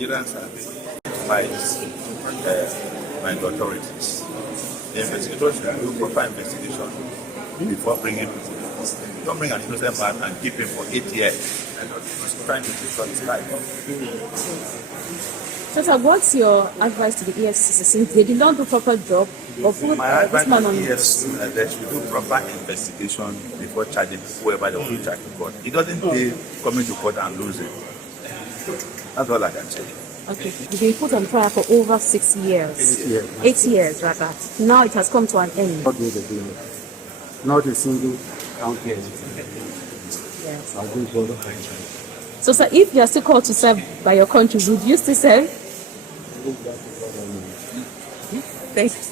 Nigerians have by the authorities. The investigators should do proper investigation before bringing people. Don't bring an innocent man and keep him for 8 years and trying to destroy his life. So, sir, what's your advice to the EFCC since they did not do proper job or put My this man on? Yes, they should do proper investigation before charging whoever they will charge to court. It doesn't pay coming to court and losing. That's all I can say. Okay, you've been put on trial for over 6 years. 8 years. 8 years, rather. Now it has come to an end. Not with the deal. Not a single county. Yes. I'll do for the So, sir, if you are still called to serve by your country, would you still serve? Thanks.